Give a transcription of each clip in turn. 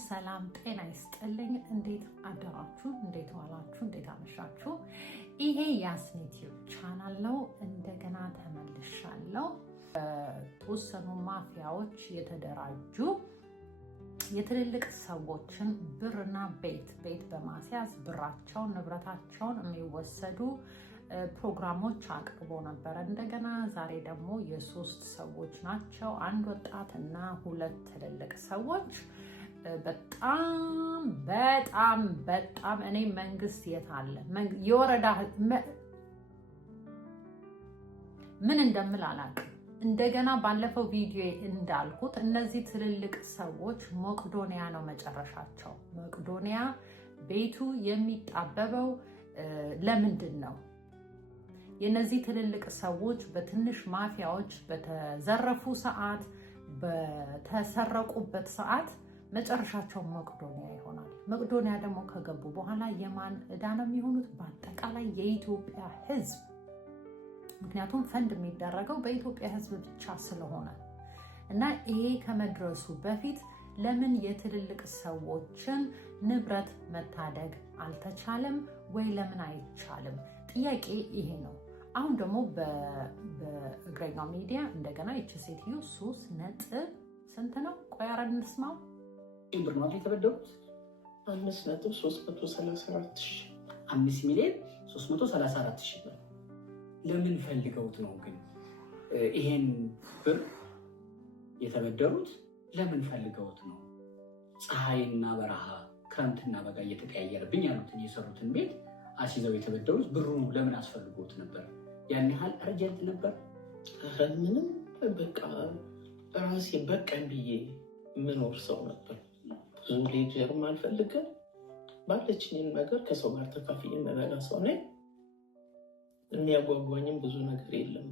ሰላም ጤና ይስጥልኝ። እንዴት አደራችሁ? እንዴት ዋላችሁ? እንዴት አመሻችሁ? ይሄ ያስኒ ዩቲዩብ ቻናል ነው። እንደገና ተመልሻለሁ። በተወሰኑ ማፊያዎች የተደራጁ የትልልቅ ሰዎችን ብርና ቤት በማስያዝ ብራቸውን ንብረታቸውን የሚወሰዱ ፕሮግራሞች አቅርቦ ነበረ። እንደገና ዛሬ ደግሞ የሶስት ሰዎች ናቸው፣ አንድ ወጣት እና ሁለት ትልልቅ ሰዎች። በጣም እኔ መንግስት የት አለ የወረዳ ምን እንደምል አላውቅም። እንደገና ባለፈው ቪዲዮ እንዳልኩት እነዚህ ትልልቅ ሰዎች መቅዶኒያ ነው መጨረሻቸው። መቅዶኒያ ቤቱ የሚጣበበው ለምንድን ነው? የነዚህ ትልልቅ ሰዎች በትንሽ ማፊያዎች በተዘረፉ ሰዓት፣ በተሰረቁበት ሰዓት መጨረሻቸው መቅዶኒያ ይሆናል። መቅዶኒያ ደግሞ ከገቡ በኋላ የማን ዕዳ ነው የሚሆኑት? በአጠቃላይ የኢትዮጵያ ሕዝብ። ምክንያቱም ፈንድ የሚደረገው በኢትዮጵያ ሕዝብ ብቻ ስለሆነ እና ይሄ ከመድረሱ በፊት ለምን የትልልቅ ሰዎችን ንብረት መታደግ አልተቻለም ወይ? ለምን አይቻልም? ጥያቄ ይሄ ነው። አሁን ደግሞ በእግረኛው ሚዲያ እንደገና ይቺ ሴትዮ 3 ነጥብ ስንት ነው? ቆይ አረ እንስማው። ብር ነው የተበደሩት 5,334,000 ብር። ለምን ፈልገውት ነው ግን ይሄን ብር የተበደሩት? ለምን ፈልገውት ነው? ፀሐይና በረሃ ክረምትና በጋ እየተቀያየረብኝ ያሉትን የሰሩትን ቤት አስይዘው የተበደሩት ብሩ ለምን አስፈልጎት ነበር? ያን ያህል አርጀንት ነበር? ምንም በቃ ራሴ በቀን ብዬ የምኖር ሰው ነበር። ብዙ ሌጀርም አልፈልግም። ባለችኝን ነገር ከሰው ጋር ተካፍዬ የምበላ ሰው ነኝ። የሚያጓጓኝም ብዙ ነገር የለም።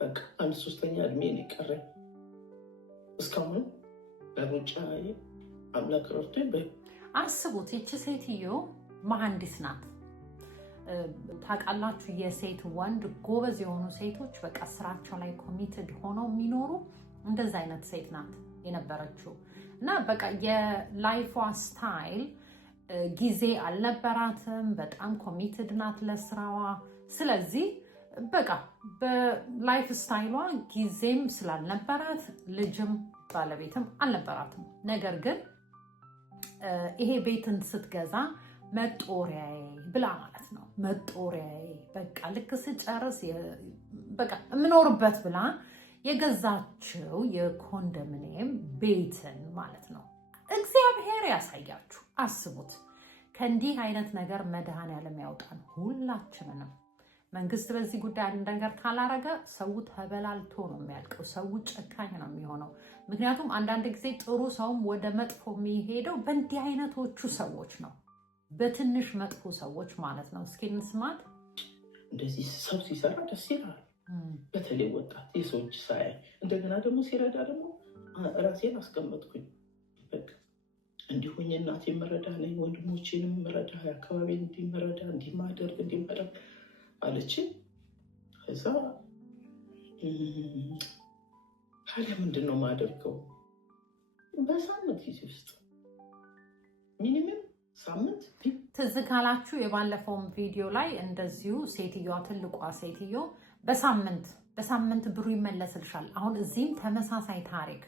በቃ 1/3 እድሜ ነው የቀረኝ። እስካሁን በሩጫ አምላክ ረድቶኝ አስቡት። ይቺ ሴትዮ መሐንዲስ ናት። ታውቃላችሁ፣ የሴት ወንድ ጎበዝ የሆኑ ሴቶች በቃ ስራቸው ላይ ኮሚትድ ሆነው የሚኖሩ እንደዛ አይነት ሴት ናት የነበረችው እና በቃ የላይፏ ስታይል ጊዜ አልነበራትም። በጣም ኮሚትድ ናት ለስራዋ። ስለዚህ በቃ በላይፍ ስታይሏ ጊዜም ስላልነበራት ልጅም ባለቤትም አልነበራትም። ነገር ግን ይሄ ቤትን ስትገዛ መጦሪያዬ ብላ ማለት ነው። መጦሪያዬ በቃ ልክ ስጨርስ በቃ የምኖርበት ብላ የገዛችው የኮንዶሚኒየም ቤትን ማለት ነው። እግዚአብሔር ያሳያችሁ። አስቡት። ከእንዲህ አይነት ነገር መድኃኔዓለም ያውጣን ሁላችንንም። መንግስት በዚህ ጉዳይ አንድ ነገር ካላረገ ሰው ተበላልቶ ነው የሚያልቀው። ሰው ጨካኝ ነው የሚሆነው። ምክንያቱም አንዳንድ ጊዜ ጥሩ ሰውም ወደ መጥፎ የሚሄደው በእንዲህ አይነቶቹ ሰዎች ነው። በትንሽ መጥፎ ሰዎች ማለት ነው። እስኪ እንስማት። እንደዚህ ሰው ሲሰራ ደስ ይላል። በተለይ ወጣት የሰው እጅ ሳያይ እንደገና ደግሞ ሲረዳ ደግሞ ራሴን አስቀመጥኩኝ። በቃ እንዲሁኝ እናቴ መረዳ ነኝ፣ ወንድሞቼንም መረዳ፣ አካባቢ እንዲመረዳ እንዲማደርግ እንዲመረግ አለችን። ከዛ ታዲያ ምንድን ነው ማደርገው? በሳምንት ጊዜ ውስጥ ሚኒመም ሳምንት። ትዝ ካላችሁ የባለፈውም ቪዲዮ ላይ እንደዚሁ ሴትዮዋ ትልቋ ሴትዮ በሳምንት ብሩ ይመለስልሻል። አሁን እዚህም ተመሳሳይ ታሪክ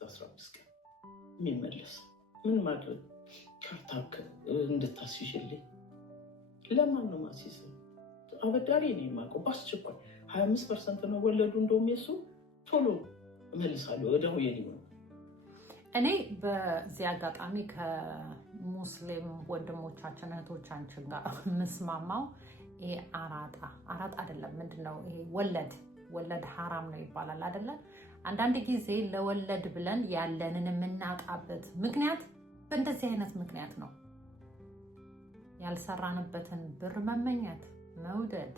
15 ቀን የሚመለስ ምን ማድረግ? ካርታክ እንድታስይሽልኝ ለማን ነው ማስይዘው? አበዳሪ ነው የማውቀው። በአስቸኳይ 25% ነው ወለዱ። እንደውም የሱ ቶሎ እመልሳለሁ። ወደው የኔ ነው። እኔ በዚህ አጋጣሚ ከሙስሊም ወንድሞቻችን እህቶቻችን ጋር የምስማማው ይሄ አራጣ አይደለም። ምንድነው ይሄ? ወለድ ሐራም ነው ይባላል አይደለ? አንዳንድ ጊዜ ለወለድ ብለን ያለንን የምናጣበት ምክንያት በእንደዚህ አይነት ምክንያት ነው። ያልሰራንበትን ብር መመኘት፣ መውደድ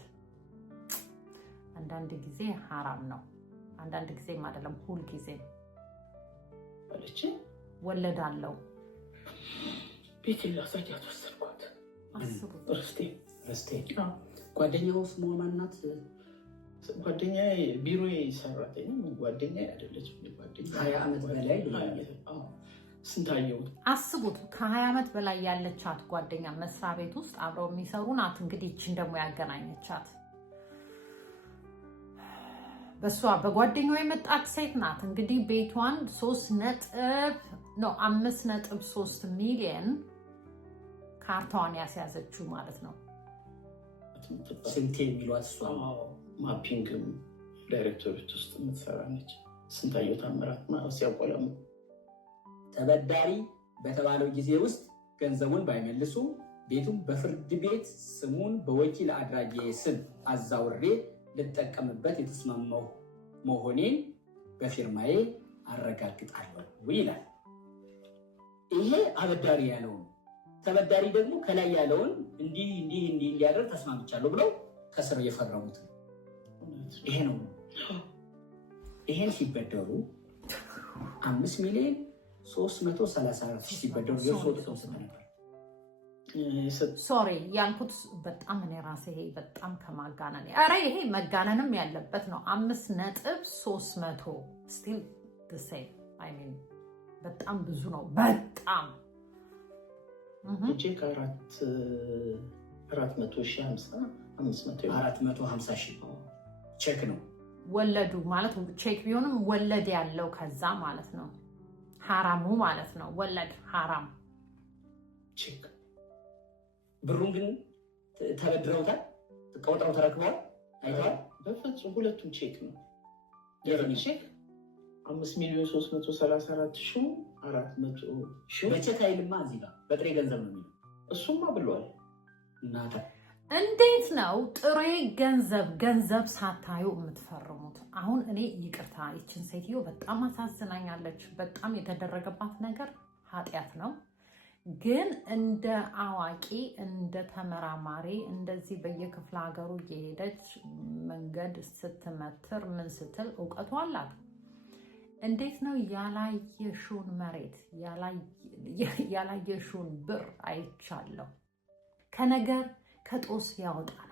አንዳንድ ጊዜ ሐራም ነው። አንዳንድ ጊዜም አይደለም፣ ሁል ጊዜ አለች። ወለድ አለው። ቤት ላሳያት ወሰድኳት። አስቡት። ርስቴ ጓደኛው ስሟ ማን ናት? ጓደኛዬ ቢሮዬ ሰራተኛ ጓደኛዬ አይደለችም። ጓደኛዬ 20 ዓመት በላይ ስንታየው አስቡት። ከ20 ዓመት በላይ ያለቻት ጓደኛ መስሪያ ቤት ውስጥ አብረው የሚሰሩ ናት። እንግዲህ ይችን ደግሞ ያገናኘቻት በሷ በጓደኛዋ የመጣች ሴት ናት። እንግዲህ ቤቷን 5.3 ሚሊዮን ካርታዋን ያስያዘችው ማለት ነው። ስንቴ የሚሏት እሷ ማፒንግም ዳይሬክተሮች ውስጥ የምትሰራ ነች። ስንታየው ታምራት ማለት ሲያቆላሙ ተበዳሪ በተባለው ጊዜ ውስጥ ገንዘቡን ባይመልሱ ቤቱም በፍርድ ቤት ስሙን በወኪል አድራጊ ስም አዛውሬ ልጠቀምበት የተስማማው መሆኔን በፊርማዬ አረጋግጣለሁ ይላል። ይሄ አበዳሪ ያለው ነው። ተበዳሪ ደግሞ ከላይ ያለውን እንዲህ እንዲያደርግ ተስማምቻለሁ ብለው ከስር የፈረሙት ነው። ይሄ ነው። ይሄን ሲበደሩ 5,334,000 ሲበደሩ የሶጥተው ነበር። ሶሪ ያልኩት በጣም እኔ ራሴ በጣም ከማጋነን ኧረ ይሄ መጋነንም ያለበት ነው። 5.300 ስቲል ሴም አይ ሚን በጣም ብዙ ነው። በጣም ቼክ 450,000 ቼክ ነው። ወለዱ ማለት ቼክ ቢሆንም ወለድ ያለው ከዛ ማለት ነው። ሐራሙ ማለት ነው። ወለድ ሐራም ቼክ። ብሩን ግን ተበድረውታል፣ ተቆጥረው ተረክበዋል። አይተዋል። በፍጹም ሁለቱም ቼክ ነው። ቼክ 5,334,400 በቼክ አይልማ። እዚህ ጋር በጥሬ ገንዘብ ነው የሚለው። እሱማ ብሏል። እናታ እንዴት ነው ጥሬ ገንዘብ ሳታዩ የምትፈርሙት? አሁን እኔ ይቅርታ፣ ይችን ሴትዮ በጣም አሳዝናኛለች። በጣም የተደረገባት ነገር ኃጢአት ነው። ግን እንደ አዋቂ እንደ ተመራማሪ እንደዚህ በየክፍለ ሀገሩ እየሄደች መንገድ ስትመትር ምን ስትል እውቀቱ አላት። እንዴት ነው ያላየሽውን መሬት ያላየሽውን ብር አይቻለሁ ከነገር ከጦስ ያወጣናል።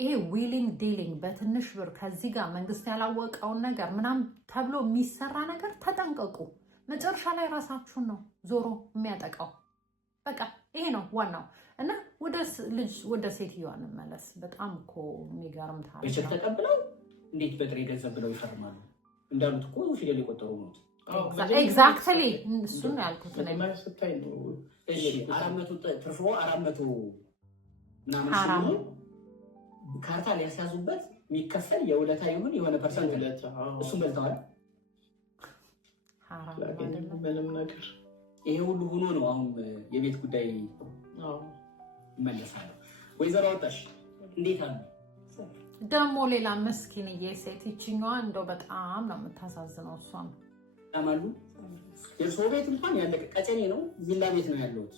ይሄ ዊሊንግ ዲሊንግ በትንሽ ብር ከዚህ ጋር መንግስት ያላወቀውን ነገር ምናምን ተብሎ የሚሰራ ነገር ተጠንቀቁ። መጨረሻ ላይ ራሳችሁን ነው ዞሮ የሚያጠቃው። በቃ ይሄ ነው ዋናው። እና ወደ ሴትዮዋ እንመለስ። በጣም እኮ የሚገርም ታሪክ ነው። ተቀብለው እንዴት በጥሬ ገንዘብ ብለው ይፈርማሉ? እንዳሉት እኮ ፊደል የቆጠሩ ነው። ኤግዛክትሊ እሱን ያልኩት ነው። 400 ትርፎ 400 ምናምን ካርታ ሊያስያዙበት የሚከፈል የውለታ ይሁን የሆነ ፐርሰንት እሱን በልተዋል። ምንም ነገር ይሄ ሁሉ ሆኖ ነው አሁን የቤት ጉዳይ መለሳለሁ። ወይዘሮ አወጣሽ እንዴት አሉ? ደግሞ ሌላ መስኪንዬ ሴት ይችኛዋ እንደው በጣም ነው የምታሳዝነው። እሷም አሉ የሰው ቤት እንኳን ያለቀ ቀጨኔ ነው፣ ቪላ ቤት ነው ያለሁት።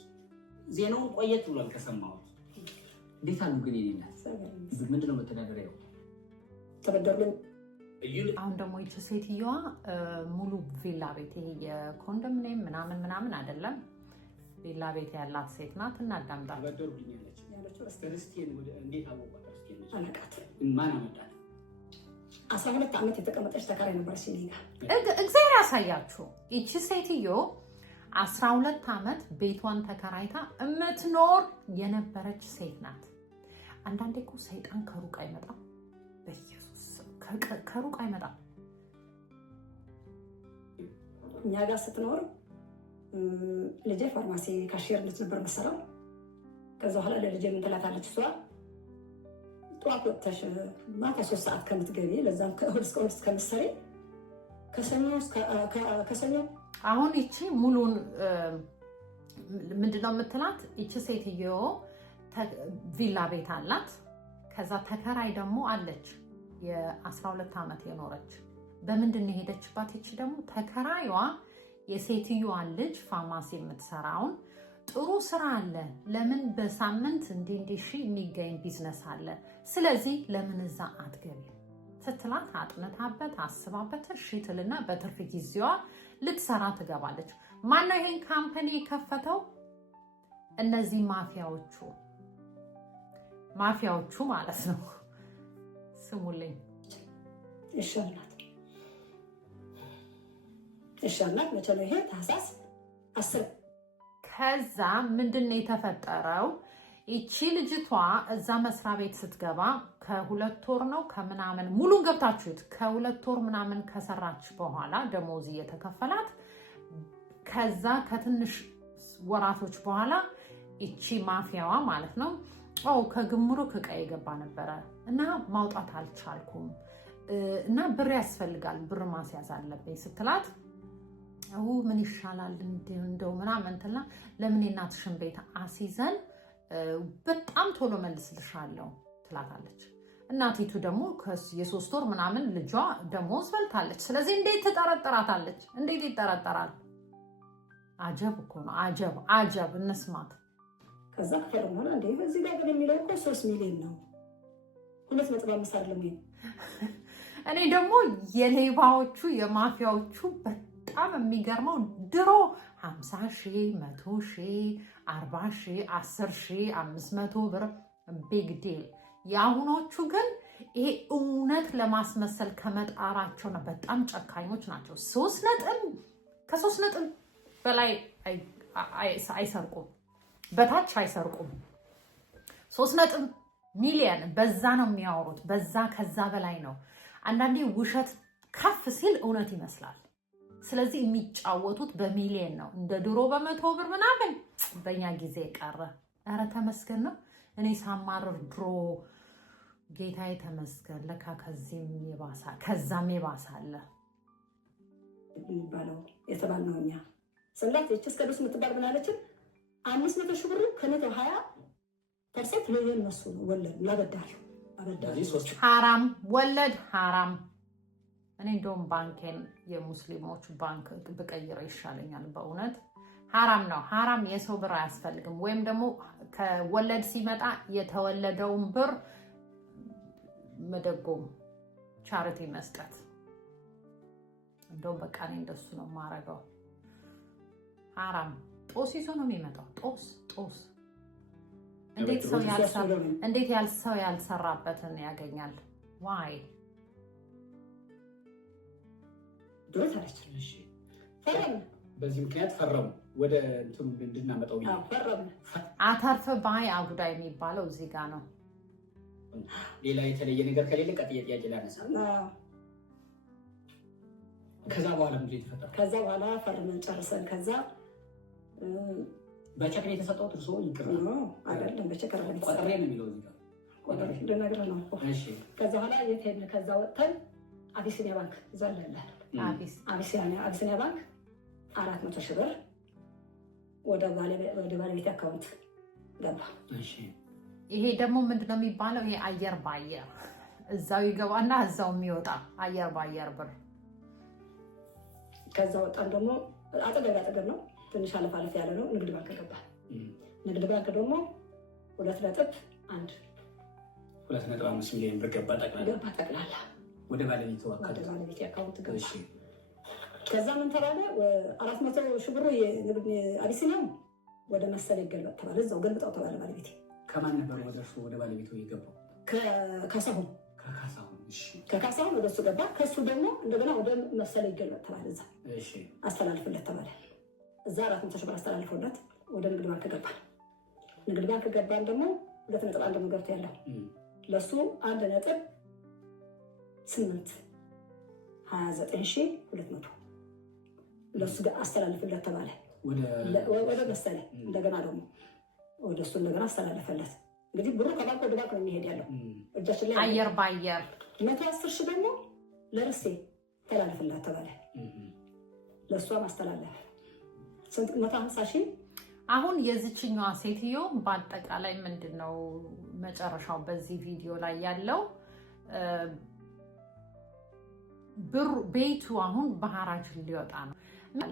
ዜናው ቆየት ብሏል ከሰማሁት። እንዴት አሉ ግን ይላል። ምንድን ነው መተዳደሪያው? ተበደሩልኝ። አሁን ደግሞ ይቺ ሴትዮዋ ሙሉ ቪላ ቤት ይሄ የኮንዶሚኒየም ምናምን አይደለም፣ ቪላ ቤት ያላት ሴት ናት። እናዳምጣት። ተበደሩልኝ ያለችው ስተርስቲን እንዴት አወቋት? ማን አመጣት? 12 ዓመት የተቀመጠች ተካራይ ነበረች። እግዚአብሔር ያሳያችሁ። ይቺ ሴትዮ 12 ዓመት ቤቷን ተከራይታ እምትኖር የነበረች ሴት ናት። አንዳንዴ እኮ ሰይጣን ከሩቅ አይመጣም። በኢየሱስ ከሩቅ አይመጣም። እኛ ጋር ስትኖር ልጄ ፋርማሲ ካሽየርነት ነበር መሰራው። ከዛ በኋላ ለልጄ ምን ትላታለች እሷ? ጠዋት ወጥተሽ ማታ 3 ሰዓት ከምትገቢ ለዛም ከእሁድ እስከ እሁድ ከምትሰሪ ከሰኞ አሁን ይቺ ሙሉን ምንድነው የምትላት? ይቺ ሴትዮ ቪላ ቤት አላት። ከዛ ተከራይ ደግሞ አለች የ12 ዓመት የኖረች። በምንድን ነው ሄደችባት? ይቺ ደግሞ ተከራይዋ የሴትዮዋን ልጅ ፋርማሲ የምትሰራውን ጥሩ ስራ አለ፣ ለምን በሳምንት እንዲህ ሺህ የሚገኝ ቢዝነስ አለ፣ ስለዚህ ለምን እዛ አትገቢ ስትላት አጥንታበት አስባበት እሺ ትልና በትርፍ ጊዜዋ ልትሰራ ትገባለች። ማነው ይሄን ካምፓኒ የከፈተው? እነዚህ ማፊያዎቹ ማለት ነው። ስሙልኝ። ይሻልናት መቼ ነው ይሄ? ታህሳስ 10 ከዛ ምንድን ነው የተፈጠረው? ይቺ ልጅቷ እዛ መስሪያ ቤት ስትገባ ከ2 ወር ነው ከምናምን ሙሉን ገብታችሁት ከ2 ወር ምናምን ከሰራች በኋላ ደሞዝ እየተከፈላት ከዛ ከትንሽ ወራቶች በኋላ ይቺ ማፊያዋ ማለት ነው ከግምሩክ ዕቃ የገባ ነበረ እና ማውጣት አልቻልኩም እና ብር ያስፈልጋል ብር ማስያዝ አለብኝ ስትላት ምን ይሻላል እንደው ምናምን ትልና ለምን የእናትሽን ቤት አስይዘን በጣም ቶሎ መልስልሻለሁ ትላታለች። እናቲቱ ደግሞ የ3 ወር ምናምን ልጇ ደሞዝ በልታለች። ስለዚህ እንዴት ትጠረጥራታለች? እንዴት ይጠረጠራል? አጀብ እኮ ነው። አጀብ እንስማት። ከዛ ከፈርም ሆነ እንዴ እዚህ ጋር ግን የሚለው እኮ 3 ሚሊዮን ነው 2.5 አይደለም። እኔ ደግሞ የሌባዎቹ የማፊያዎቹ በጣም የሚገርመው ድሮ 50,000 100,000 40,000 10,000 500 ብር ቢግ ዲል። የአሁኖቹ ግን ይሄ እውነት ለማስመሰል ከመጣራቸው ነው። በጣም ጨካኞች ናቸው። 3 ነጥብ በላይ አይሰርቁም፣ በታች አይሰርቁም። 3 ሚሊዮን በዛ ነው የሚያወሩት። በዛ ከዛ በላይ ነው። አንዳንዴ ውሸት ከፍ ሲል እውነት ይመስላል። ስለዚህ የሚጫወቱት በሚሊዮን ነው። እንደ ድሮ በ100 ብር ምናምን በእኛ ጊዜ ቀረ። ኧረ ተመስገን ነው። እኔ ሳማርር ድሮ ጌታዬ ተመስገን። ለካ ከዛም የባሳለ የሚባለው የተባልነው እኛ ስላት የችስ ቅዱስ የምትባል ብላለችን 500 ሺህ ብር ከ120% ለየነሱ ነው ወለድ ያበዳሉ። ሐራም ወለድ ሐራም። እኔ እንደውም ባንኬን የሙስሊሞች ባንክ ብቀይረ ይሻለኛል በእውነት። ሐራም ነው። ሐራም የሰው ብር አያስፈልግም። ወይም ደግሞ ከወለድ ሲመጣ የተወለደውን ብር መደጎም፣ ቻሪቲ መስጠት። እንደውም በቃ እኔ እንደሱ ነው የማረገው። ሐራም ጦስ ይዞ ነው የሚመጣው። ጦስ እንዴት ሰው ያልሰራበትን ያገኛል? ዋይ በዚህ ምክንያት ፈረሙ። ወደ እንትኑ እንድናመጣው አተርፍ ባይ አጉዳ የሚባለው እዚህ ጋር ነው። ሌላ የተለየ ነገር ከሌለ ቀጥዬ ጥያቄ ላነሳ። ከዛ በኋላ ምንድን የተፈጠረው? ከዛ በኋላ ፈርመን ጨርሰን ከዛ በቸክ ነው የተሰጠው። እርሶ ይቅር አይደለም በቸክ አይደለም ቆጥሬ ነው የሚለው እዚህ ጋር ቆጥሬ እንደነገር ነው። እሺ ከዛ በኋላ የት ሄድን? ከዛ ወጥተን አቢሲኒያ ባንክ ዘለለ አቢሲኒያ ባንክ 400 ሺህ ብር ወደ ባለቤት አካውንት ገባ። ይሄ ደግሞ ምንድነው የሚባለው? ይሄ አየር ባየር እዛው ይገባና እዛው የሚወጣ አየር ባየር ብር። ከዛ ወጣን ደግሞ አጠገብ ነው፣ ትንሽ አለፍ ያለ ነው። ንግድ ባንክ ገባ። ንግድ ባንክ ደግሞ 2.5 ሚሊዮን ብር ገባ ጠቅላላ ወደ ባለቤት አካውንት ገባ። ከዛ ምን ተባለ? 400 ሺህ ብሩ አቢሲኒያው ወደ መሰለ ይገለጥ ተባለ። እዛው ገልብጣው ተባለ። ባለቤቴ ከማን ነበር ወደ እሱ ወደ ባለቤቱ የገባው? ከካሳሁን ወደ እሱ ገባ። ከሱ ደግሞ እንደገና ወደ መሰለ ይገለጥ ተባለ። እዛ አስተላልፍለት ተባለ። እዛ 400 ሺህ ብር አስተላልፎለት ወደ ንግድ ባንክ ገባ። ንግድ ባንክ ገባን ደግሞ 2.1 ነው ገብቶ ያለው ለሱ 1.829,200 ለሱ አስተላልፍለት ተባለ። ወደ መሰለ እንደገና ደግሞ ወደ እሱ እንደገና አስተላለፈለት። እንግዲህ ብሩ ከባንክ ወደ ባንክ ነው የሚሄድ ያለው እጃችን ላይ አየር ባየር። 110 ሺህ ደግሞ ለርሴ ተላልፍለት ተባለ። ለሷ ማስተላለፍ 150 ሺህ። አሁን የዚችኛዋ ሴትዮ በአጠቃላይ ምንድነው መጨረሻው በዚህ ቪዲዮ ላይ ያለው ቤቱ አሁን በሐራጅ ሊወጣ ነው።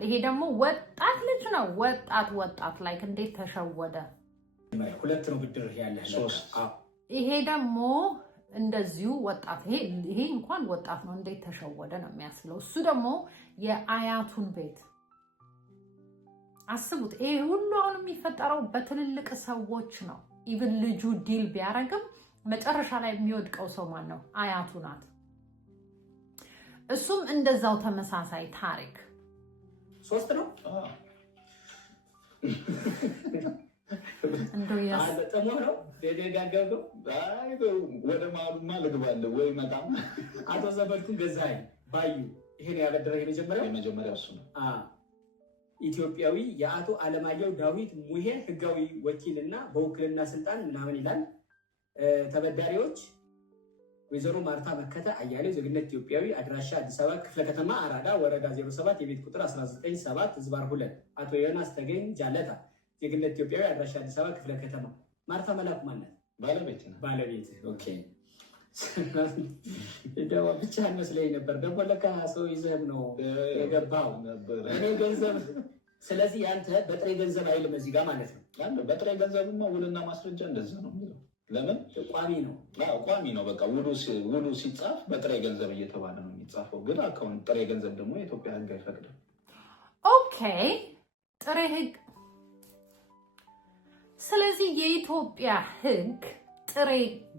ይሄ ደግሞ ወጣት ልጅ ነው። ወጣት ላይ እንዴት ተሸወደ? 2 ነው ብድር ያለ 3። ይሄ ደግሞ እንደዚሁ ወጣት ይሄ እንኳን ወጣት ነው። እንዴት ተሸወደ ነው የሚያስለው። እሱ ደግሞ የአያቱን ቤት አስቡት። ይሄ ሁሉ አሁን የሚፈጠረው በትልልቅ ሰዎች ነው። ኢቭን ልጁ ዲል ቢያደርግም መጨረሻ ላይ የሚወድቀው ሰው ማን ነው? አያቱ ናት። እሱም እንደዛው ተመሳሳይ ታሪክ 3 ነው። እንደው ጥሞ ነው ደጋጋው ወደ ማሉማ ልግባለሁ ወይ መጣም አቶ ዘመድኩን ገዛኸኝ ባዩ ይሄን ያበደረ የመጀመሪያው እሱ ነው። ኢትዮጵያዊ የአቶ አለማየሁ ዳዊት ሙሄ ህጋዊ ወኪልና በውክልና ስልጣን ምናምን ይላል። ተበዳሪዎች ወይዘሮ ማርታ መከተ አያሌው ዜግነት ኢትዮጵያዊ አድራሻ አዲስ አበባ ክፍለ ከተማ አራዳ ወረዳ 07 የቤት ቁጥር 197/2 አቶ ዮናስ ተገኝ ጃለታ ዜግነት ኢትዮጵያዊ አድራሻ አዲስ አበባ ክፍለ ከተማ። ማርታ መላኩ ማለት ባለቤት ኦኬ። ደዋ ብቻ መስለኝ ነበር ደግሞ ለካ ሰው ይዘህም ነው የገባው እኔ ገንዘብ። ስለዚህ ያንተ በጥሬ ገንዘብ አይልም እዚህ ጋር ማለት ነው። በጥሬ ገንዘብማ ውልና ማስረጃ እንደዛ ነው የሚለው። ለምን ቋሚ ነው። በቃ ውሉ ሲጻፍ በጥሬ ገንዘብ እየተባለ ነው የሚጻፈው። ግን አካውንት ጥሬ ገንዘብ ደግሞ የኢትዮጵያ ሕግ አይፈቅድም። ኦኬ ጥሬ ሕግ። ስለዚህ የኢትዮጵያ ሕግ ጥሬ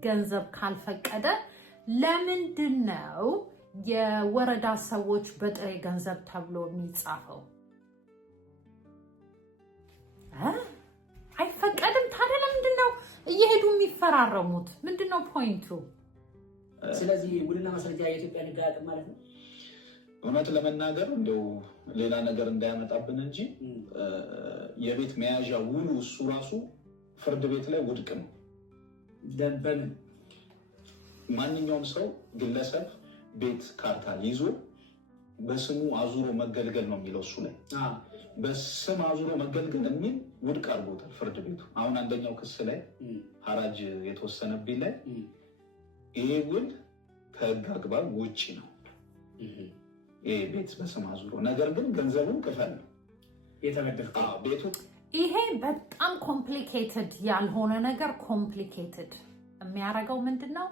ገንዘብ ካልፈቀደ ለምንድን ነው የወረዳ ሰዎች በጥሬ ገንዘብ ተብሎ የሚጻፈው? አይፈቀድም። ታዲያ ለምንድን ነው እየሄዱ የሚፈራረሙት? ምንድን ነው ፖይንቱ? ስለዚህ ውልና ማስረጃ የኢትዮጵያ ሕግ አያውቅም ማለት ነው። እውነት ለመናገር እንደው ሌላ ነገር እንዳያመጣብን እንጂ የቤት መያዣ ውሉ እሱ ራሱ ፍርድ ቤት ላይ ውድቅ ነው። በምን ማንኛውም ሰው ግለሰብ ቤት ካርታ ይዞ በስሙ አዙሮ መገልገል ነው የሚለው እሱ ላይ በስም አዙሮ መገልገል የሚል ውድቅ አድርጎታል ፍርድ ቤቱ። አሁን አንደኛው ክስ ላይ ሐራጅ የተወሰነብኝ ላይ ይሄ ውል ከህግ አግባብ ውጭ ነው፣ ይሄ ቤት በስም አዙሮ ነገር ግን ገንዘቡን ክፈል ነው የተበደርከው ቤቱ። ይሄ በጣም ኮምፕሊኬትድ ያልሆነ ነገር ኮምፕሊኬትድ የሚያደርገው ምንድነው?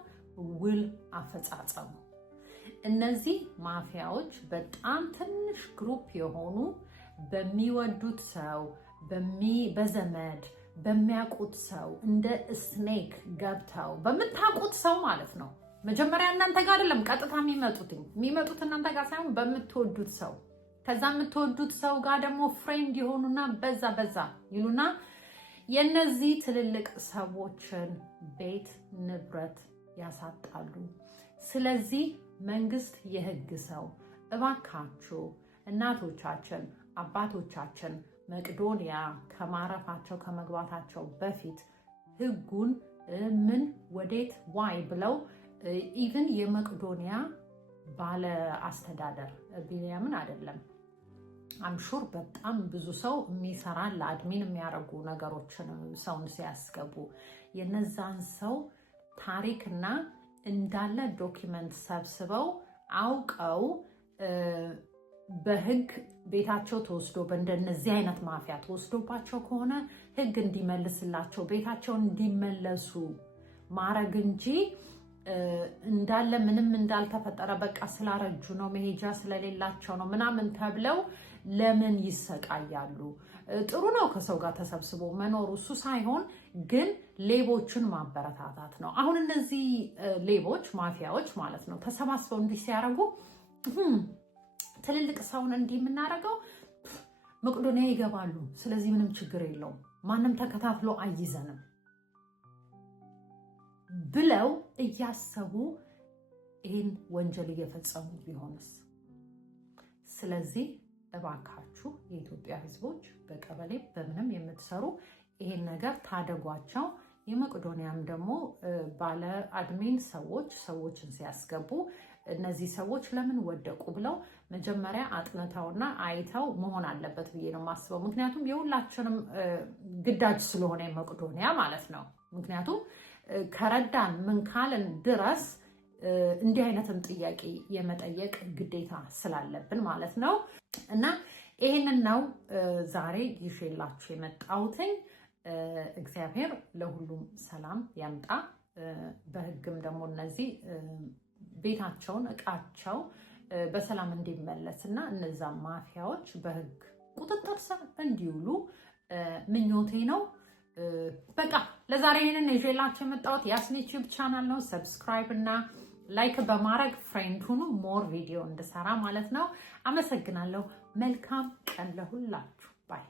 ውል አፈጻጸሙ። እነዚህ ማፊያዎች በጣም ትንሽ ግሩፕ የሆኑ በሚወዱት ሰው በዘመድ በሚያውቁት ሰው እንደ ስኔክ ገብተው በምታውቁት ሰው ማለት ነው። መጀመሪያ እናንተ ጋር አይደለም ቀጥታ የሚመጡት እናንተ ጋር ሳይሆን በምትወዱት ሰው። ከዛ የምትወዱት ሰው ጋር ደግሞ ፍሬንድ የሆኑና በዛ ይሉና የነዚህ ትልልቅ ሰዎችን ቤት ንብረት ያሳጣሉ። ስለዚህ መንግስት የህግ ሰው እባካችሁ እናቶቻችን አባቶቻችን መቄዶንያ ከማረፋቸው ከመግባታቸው በፊት ህጉን ምን ወዴት ዋይ ብለው ኢቭን የመቄዶንያ ባለ አስተዳደር ቢንያምን አይደለም አምሹር በጣም ብዙ ሰው የሚሰራ ለአድሚን የሚያደርጉ ነገሮችን ሰውን ሲያስገቡ የነዛን ሰው ታሪክና እንዳለ ዶኪመንት ሰብስበው አውቀው በህግ ቤታቸው ተወስዶ በእንደነዚህ አይነት ማፊያ ተወስዶባቸው ከሆነ ህግ እንዲመልስላቸው ቤታቸው እንዲመለሱ ማረግ እንጂ እንዳለ ምንም እንዳልተፈጠረ በቃ ስላረጁ ነው መሄጃ ስለሌላቸው ነው ምናምን ተብለው ለምን ይሰቃያሉ? ጥሩ ነው ከሰው ጋር ተሰብስቦ መኖሩ እሱ ሳይሆን ግን ሌቦችን ማበረታታት ነው። አሁን እነዚህ ሌቦች ማፊያዎች ማለት ነው ተሰባስበው እንዲህ ሲያደርጉ ትልልቅ ሰውን እንዲህ የምናደርገው መቄዶንያ ይገባሉ፣ ስለዚህ ምንም ችግር የለውም ማንም ተከታትሎ አይዘንም ብለው እያሰቡ ይህን ወንጀል እየፈጸሙ ቢሆንስ? ስለዚህ እባካችሁ የኢትዮጵያ ሕዝቦች በቀበሌ በምንም የምትሰሩ ይሄን ነገር ታደጓቸው። የመቄዶንያም ደግሞ ባለ አድሚን ሰዎችን ሲያስገቡ እነዚህ ሰዎች ለምን ወደቁ ብለው መጀመሪያ አጥንተውና አይተው መሆን አለበት ብዬ ነው የማስበው። ምክንያቱም የሁላችንም ግዳጅ ስለሆነ የመቄዶንያ ማለት ነው። ምክንያቱም ከረዳን ምን ካልን ድረስ እንዲህ አይነትን ጥያቄ የመጠየቅ ግዴታ ስላለብን ማለት ነው። እና ይህንን ነው ዛሬ ይዤላችሁ የመጣሁትኝ። እግዚአብሔር ለሁሉም ሰላም ያምጣ። በህግም ደግሞ እነዚህ ቤታቸውን እቃቸው በሰላም እንዲመለስና እነዛ ማፊያዎች በህግ ቁጥጥር ስር እንዲውሉ ምኞቴ ነው። በቃ ለዛሬ ይህንን ይዤላችሁ የመጣሁት ያስኒ ዩቲዩብ ቻናል ነው። ሰብስክራይብ እና ላይክ በማድረግ ፍሬንድ ሁኑ፣ ሞር ቪዲዮ እንድሰራ ማለት ነው። አመሰግናለሁ። መልካም ቀን ለሁላችሁ ባይ